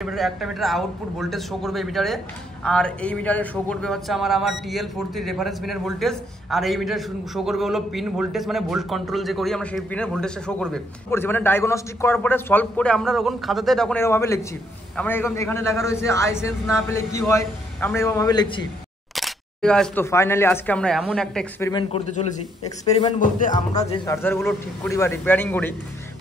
একটা metre output voltage show করবে এই মিটারে, আর এই মিটারে শো করবে হচ্ছে আমার TL43 রেফারেন্স পিনের ভোল্টেজ, আর এই মিটারে শো করবে হলো পিন ভোল্টেজ, মানে ভোল্ট কন্ট্রোল যে করি আমরা সেই পিনের ভোল্টেজটা শো করবে করেছি। মানে ডায়াগনস্টিক করার পরে সলভ করে আমরা যখন খাতাতে তখন এরকমভাবে লিখছি। আমরা এরকম এখানে লেখা রয়েছে আই সেন্স না পেলে কি হয়, আমরা এরকমভাবে লিখছি। তো ফাইনালি আজকে আমরা এমন একটা এক্সপেরিমেন্ট করতে চলেছি। এক্সপেরিমেন্ট বলতে আমরা যে চার্জারগুলো ঠিক করি বা রিপেয়ারিং করি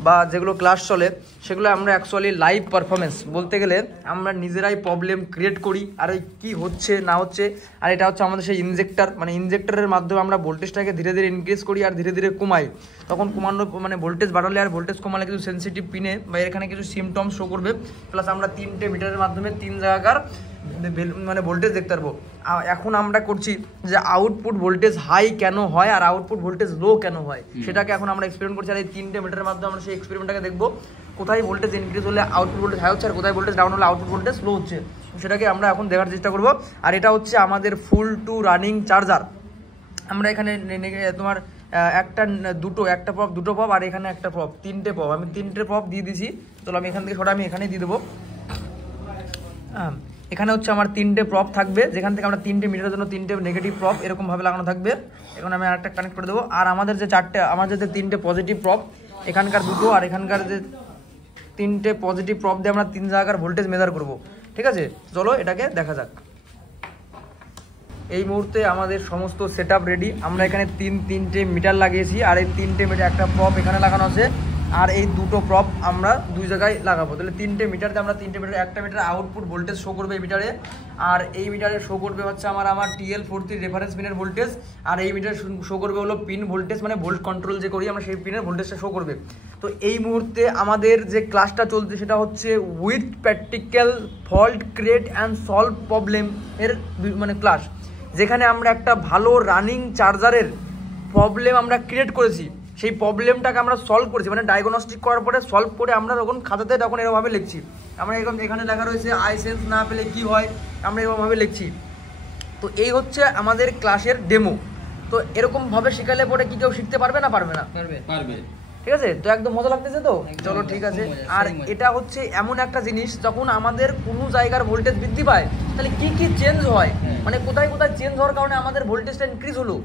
বা যেগুলো ক্লাস চলে সেগুলো আমরা অ্যাকচুয়ালি লাইভ পারফরমেন্স বলতে গেলে আমরা নিজেরাই প্রবলেম ক্রিয়েট করি, আর ওই কী হচ্ছে না হচ্ছে। আর এটা হচ্ছে আমাদের সেই ইনজেক্টর, মানে ইনজেক্টরের মাধ্যমে আমরা ভোল্টেজটাকে ধীরে ধীরে ইনক্রিজ করি আর ধীরে ধীরে কমাই। তখন কমানো মানে ভোল্টেজ বাড়ালে আর ভোল্টেজ কমালে কিছু সেন্সিটিভ পিনে বা এখানে কিছু সিমটমস শো করবে, প্লাস আমরা 3টে মিটারের মাধ্যমে 3 জায়গার মানে ভোল্টেজ দেখতে পারবো। এখন আমরা করছি যে আউটপুট ভোল্টেজ হাই কেন হয় আর আউটপুট ভোল্টেজ লো কেন হয় সেটাকে এখন আমরা এক্সপেরিমেন্ট করছি। আর এই 3টে মিটারের মাধ্যমে আমরা সেই এক্সপেরিমেন্টটাকে দেখবো কোথায় ভোল্টেজ ইনক্রিজ হলে আউটপুট ভোল্টেজ হাই হচ্ছে আর কোথায় ভোল্টেজ ডাউন হলে আউটপুট ভোল্টেজ লো হচ্ছে, সেটাকে আমরা এখন দেখার চেষ্টা করবো। আর এটা হচ্ছে আমাদের ফুল টু রানিং চার্জার। আমরা এখানে তোমার একটা প্রপ দুটো প্রপ আর এখানে একটা প্রপ, 3টে প্রপ, আমি 3টে প্রপ দিয়ে দিছি। তো আমি এখান থেকে ছটা আমি এখানেই দিয়ে দেবো। এখানে হচ্ছে আমার 3টে প্রপ থাকবে, যেখান থেকে আমরা 3টে মিটারের জন্য 3টে নেগেটিভ প্রপ এরকমভাবে লাগানো থাকবে। এখন আমি আরেকটা কানেক্ট করে দেবো। আর আমাদের যে আমাদের যে 3টে পজিটিভ প্রপ, এখানকার দুটো আর এখানকার যে 3টে পজিটিভ প্রপ দিয়ে আমরা 3 জায়গার ভোল্টেজ মেজার করব। ঠিক আছে, চলো এটাকে দেখা যাক। এই মুহূর্তে আমাদের সমস্ত সেট আপ রেডি। আমরা এখানে 3টে মিটার লাগিয়েছি, আর এই 3টে মিটার একটা প্রপ এখানে লাগানো আছে, আর এই দুটো প্রপ আমরা 2 জায়গায় লাগাবো। তাহলে 3টে মিটারতে আমরা 3টে মিটার একটা মিটার আউটপুট ভোল্টেজ শো করবে এই মিটারে, আর এই মিটারে শো করবে হচ্ছে আমার TL43 রেফারেন্স পিনের ভোল্টেজ, আর এই মিটারে শো করবে হলো পিন ভোল্টেজ, মানে ভোল্ট কন্ট্রোল যে করি আমরা সেই পিনের ভোল্টেজটা শো করবে। তো এই মুহূর্তে আমাদের যে ক্লাসটা চলছে সেটা হচ্ছে with practical fault create and solve problem এর মানে ক্লাস, যেখানে আমরা একটা ভালো রানিং চার্জারের প্রবলেম আমরা ক্রিয়েট করেছি। সেই প্রবলেমটাকে আমরা সলভ করেছি, মানে ডায়াগনস্টিক করার পরে সলভ করে আমরা যখন খাতাতে তখন এরকমভাবে লিখছি। আমরা এরকম এখানে লেখা রয়েছে আই সেন্স না পেলে কি হয়, আমরা এরকমভাবে লিখছি। তো এই হচ্ছে আমাদের ক্লাসের ডেমো। তো এরকমভাবে শেখালে পরে কি কেউ শিখতে পারবে না পারবে না? পারবে। ঠিক আছে, তো একদম মজা লাগতেছে তো, চলো ঠিক আছে। আর এটা হচ্ছে এমন একটা জিনিস যখন আমাদের কোনো জায়গার ভোল্টেজ বৃদ্ধি পায় তাহলে কি কি চেঞ্জ হয়, মানে কোথায় কোথায় চেঞ্জ হওয়ার কারণে আমাদের ভোল্টেজটা ইনক্রিজ হলো,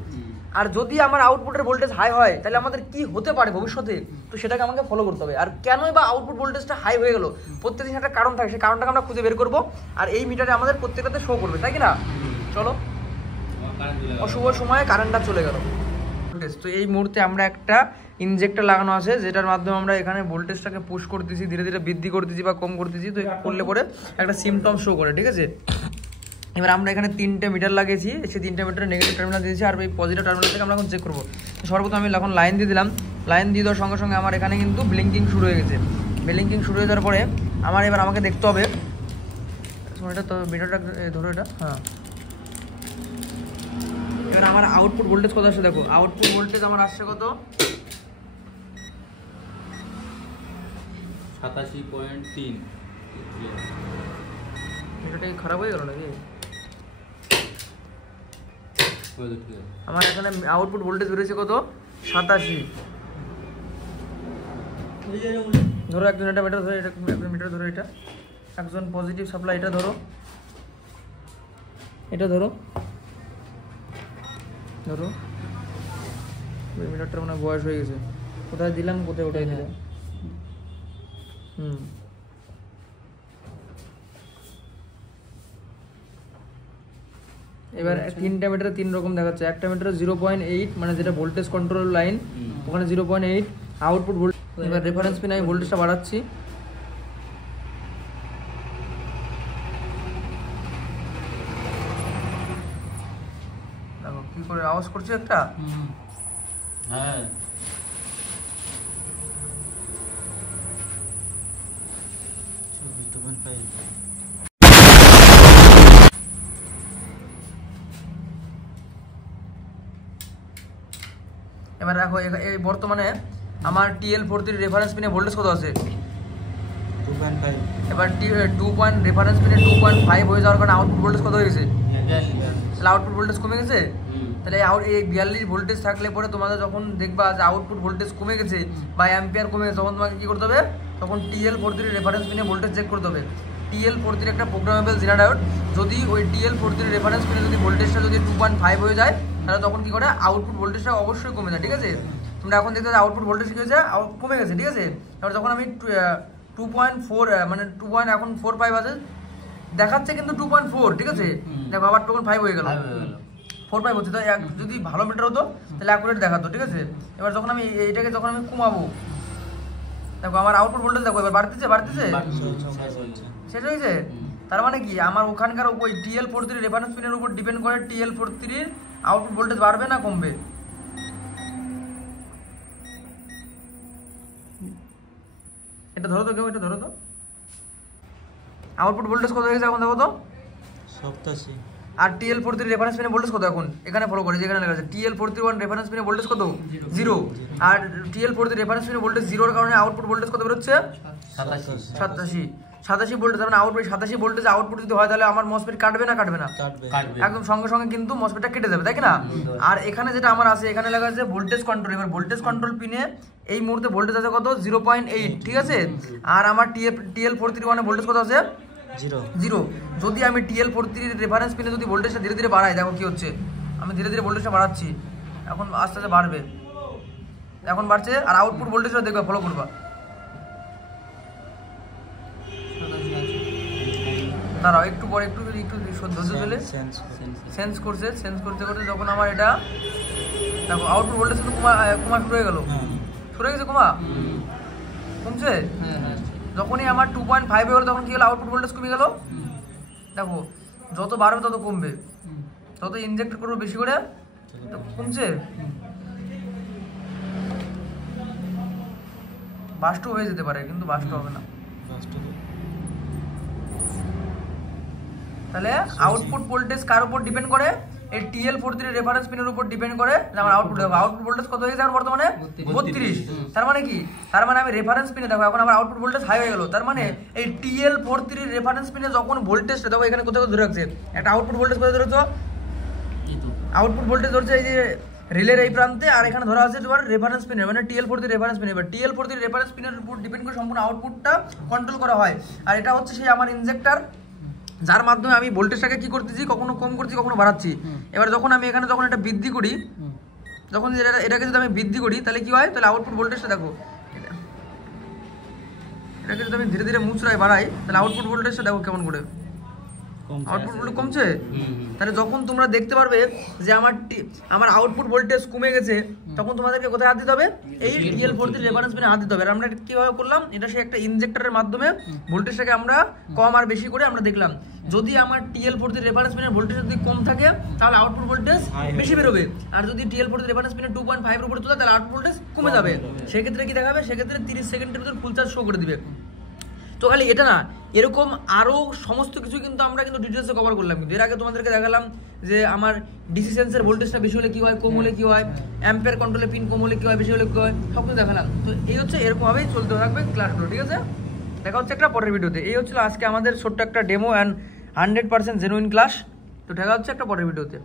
আর যদি আমার আউটপুটের ভোল্টেজ হাই হয় তাহলে আমাদের কি হতে পারে ভবিষ্যতে, তো সেটাকে আমাকে ফলো করতে হবে। আর কেনই বা আউটপুট ভোল্টেজটা হাই হয়ে গেল, প্রত্যেকদিন একটা কারণ থাকে, সেই কারণটাকে আমরা খুঁজে বের করবো, আর এই মিটারে আমাদের প্রত্যেকটাতে শো করবে, তাই কি না? চলো, অশুভ সময়ে কারেন্টটা চলে গেল। তো এই মুহূর্তে আমরা একটা ইনজেক্টর লাগানো আছে, যেটার মাধ্যমে আমরা এখানে ভোল্টেজটাকে পুশ করতেছি, ধীরে ধীরে বৃদ্ধি করতেছি বা কম করতেছি। তো করলে পরে একটা সিমটম শো করে, ঠিক আছে। এবার আমরা এখানে 3টে মিটার লাগিয়েছি, সেই 3টে মিটার নেগেটিভ টার্মিনাল দিয়েছি, আর এই পজিটিভ টার্মিনাল থেকে আমরা এখন চেক করবো। সর্বপ্রথম আমি এখন লাইন দিয়ে দিলাম। লাইন দিয়ে দেওয়ার সঙ্গে সঙ্গে আমার এখানে কিন্তু ব্লিঙ্কিং শুরু হয়ে গেছে। ব্লিঙ্কিং শুরু হয়ে যাওয়ার পরে এবার আমাকে দেখতে হবে, এটা তো মিটারটা ধরো, এটা হ্যাঁ। এবার আমার আউটপুট ভোল্টেজ কত আসছে দেখো, আউটপুট ভোল্টেজ আমার আসছে কত, 87.3। মিটারটা খারাপ হয়ে গেল নাকি? আমার এখানে আউটপুট ভোল্টেজ বেরিয়েছে কত, 87। ধরো একজন এটা মিটার ধরে, এটা একজন মিটার ধরো, এটা একজন পজিটিভ সাপ্লাই, এটা ধরো, এটা ধরো ধরো। ওই মিটারটা মানে বয়স হয়ে গেছে, কোথায় দিলাম কোথায় ওটাই দিলাম। এবার 3টে মিটারে 3 রকম দেখাচ্ছে। একটা মিটারে 0.8 মানে যেটা ভোল্টেজ কন্ট্রোল লাইন, ওখানে 0.8 আউটপুট ভোল্টেজ। এবার রেফারেন্স পিনে আমি ভোল্টেজটা বাড়াচ্ছি, দেখো কি করে আওয়াজ করছে একটা। হ্যাঁ, এবার দেখো এই বর্তমানে আমার TL43 রেফারেন্স পিনে ভোল্টেজ কত আছে, 2.5। এবার 2 রেফারেন্স পিনে 2.5 হয়ে যাওয়ার কারণে আউটপুট ভোল্টেজ কত হয়ে গেছে, তাহলে আউটপুট ভোল্টেজ কমে গেছে। তাহলে এই 42 ভোল্টেজ থাকলে পরে তোমাদের যখন দেখবা যে আউটপুট ভোল্টেজ কমে গেছে বা অ্যাম্পিয়ার কমে গেছে, তখন তোমাকে কি করতে হবে, তখন TL43 রেফারেন্স পিনে ভোল্টেজ চেক করতে হবে। TL43 একটা প্রোগ্রামেবল জিনা ডায়োড। যদি ওই TL43 রেফারেন্স পিনে যদি ভোল্টেজটা যদি 2.5 হয়ে যায় তাহলে তখন কি করে আউটপুট ভোল্টেজটা অবশ্যই কমে যায়, ঠিক আছে। তোমরা এখন দেখতে আউটপুট ভোল্টেজ কি হয়েছে, কমে গেছে, ঠিক আছে। এবার যখন আমি 2.4 মানে 2. এখন 4.5 আছে দেখাচ্ছে কিন্তু 2.4, ঠিক আছে। দেখো আবার 2.5 হয়ে গেল, 4.5 হচ্ছে। তো যদি ভালো মিটার হতো তাহলে অ্যাকুরেট দেখাতো, ঠিক আছে। এবার যখন আমি এইটাকে যখন আমি কমাবো দেখো আমার আউটপুট ভোল্টেজ দেখো এবার বাড়তেছে শেষ হয়েছে। তার মানে কি আমার ওখানকার ওই TL43 রেফারেন্স পিনের উপর ডিপেন্ড করে TL43 আউটপুট ভোল্টেজ বাড়বে না কমবে। এটা ধরো তো কেউ, এটা ধরো তো আউটপুট ভোল্টেজ কত হয়ে গেছে এখন দেখো তো 87। আর TL43 রেফারেন্স পিনে ভোল্টেজ কত এখন এখানে ফলো করে যেখানে লেখা আছে TL41 রেফারেন্স পিনে ভোল্টেজ কত 0 আর TL43 রেফারেন্স পিনে ভোল্টেজ 0 এর কারণে আউটপুট ভোল্টেজ কত বের হচ্ছে 87 ভোল্টেজ। মানে আউটপুট 87 ভোল্টেজ আউটপুট যদি হয় তাহলে আমার মসফেট কাটবে না একদম সঙ্গে সঙ্গে কিন্তু মসফেটটা কেটে যাবে, তাই না। আর এখানে যেটা আমার আছে এখানে লেখা আছে ভোল্টেজ কন্ট্রোল। এবার ভোল্টেজ কন্ট্রোল পিনে এই মুহূর্তে ভোল্টেজ আছে কত 0.8, ঠিক আছে। আর আমার TL41 এ ভোল্টেজ কত আছে 0। যদি আমি TL43 রেফারেন্স পিনে যদি ভোল্টেজটা ধীরে ধীরে বাড়াই দেখো কি হচ্ছে, আমি ধীরে ধীরে ভোল্টেজটা বাড়াচ্ছি, এখন আস্তে আস্তে বাড়বে, এখন বাড়ছে। আর আউটপুট ভোল্টেজটা দেখবে ফলো করবা, দাঁড়াও একটু পরে একটু ধৈর্য ধরে সেন্স করতে করতে যখন আমার এটা দেখো আউটপুট ভোল্টেজ কিন্তু কমা শুরু হয়ে গেল, শুরু হয়ে গেছে কমছে। যখনই আমার 2.5 হয়ে গেল তখন কি হলো আউটপুট ভোল্টেজ কমে গেল। দেখো যত বাড়বে তত কমবে, তত ইনজেক্ট করবো বেশি করে কমছে। বাস্ট হয়ে যেতে পারে কিন্তু বাস্ট হবে না। তাহলে আউটপুট ভোল্টেজ কার উপর ডিপেন্ড করে, এই TL43 রেফারেন্স পিনের উপর ডিপেন্ড করে যে আমার আউটপুট ভোল্টেজ কত হয়ে যাবে বর্তমানে 32। তার মানে কি, তার মানে আমি রেফারেন্স পিনে দেখো এখন আমার আউটপুট ভোল্টেজ হাই হয়ে গেল। তার মানে এই TL43 রেফারেন্স পিনে যখন ভোল্টেজটা দেখো এখানে কোথাও ধরে রাখছে একটা আউটপুট ভোল্টেজ কোথায় ধরেছো, আউটপুট ভোল্টেজ ধরছে এই যে রিলের এই প্রান্তে, আর এখানে ধরা আছে তোমার রেফারেন্স পিনের মানে TL43 রেফারেন্স পিন। এবার TL43 রেফারেন্স পিনের উপর ডিপেন্ড করে সম্পূর্ণ আউটপুটটা কন্ট্রোল করা হয়। আর এটা হচ্ছে সেই আমার ইনজেক্টর যার মাধ্যমে আমি ভোল্টেজটাকে কি করতেছি কখনো কম করছি কখনো বাড়াচ্ছি। এবার যখন আমি এখানে যখন এটা বৃদ্ধি করি, যখন এটাকে যদি আমি বৃদ্ধি করি তাহলে কি হয়, তাহলে আউটপুট ভোল্টেজটা দেখো এটাকে যদি আমি ধীরে ধীরে মুচড়াই বাড়াই তাহলে আউটপুট ভোল্টেজটা দেখো কেমন করে আউটপুট ভোল্টেজ কমছে। তাহলে যখন তোমরা দেখতে পারবে যে আমার আউটপুট ভোল্টেজ কমে গেছে তখন তোমাদেরকে কোথায় হাত দিতে হবে, এই TL43 রেফারেন্স পিনে হাত দিতে হবে। আর আমরা কিভাবে করলাম, এটা সে একটা ইনজেক্টরের মাধ্যমে ভোল্টেজটাকে আমরা কম আর বেশি করে আমরা দেখলাম। যদি আমার TL43 রেফারেন্স পিনের ভোল্টেজ যদি কম থাকে তাহলে আউটপুট ভোল্টেজ বেশি বেরোবে, আর যদি TL43 রেফারেন্স পিনে 2.5 এর উপরে তোলে তাহলে আউটপুট ভোল্টেজ কমে যাবে। সেক্ষেত্রে কি দেখাবে, সেক্ষেত্রে 30 সেকেন্ডের ভিতর ফুল চার্জ শো করে দিবে। তো খালি এটা না, এরকম আরও সমস্ত কিছু কিন্তু আমরা কিন্তু ডিটেলসে কভার করলাম। কিন্তু এর আগে তোমাদেরকে দেখালাম যে আমার ডিসি সেন্সের ভোল্টেজটা বেশি হলে কী হয়, কম হলে কী হয়, অ্যাম্পের কন্ট্রোলে পিন কম হলে কী হয়, বেশি হলে কী হয়, সব কিছু দেখালাম। তো এই হচ্ছে এরকমভাবেই চলতে থাকবে ক্লাসগুলো, ঠিক আছে। দেখা হচ্ছে একটা পরের ভিডিওতে। এই হচ্ছিল আজকে আমাদের ছোট্ট একটা ডেমো অ্যান্ড 100% জেনুইন ক্লাস। তো দেখা হচ্ছে একটা পরের ভিডিওতে।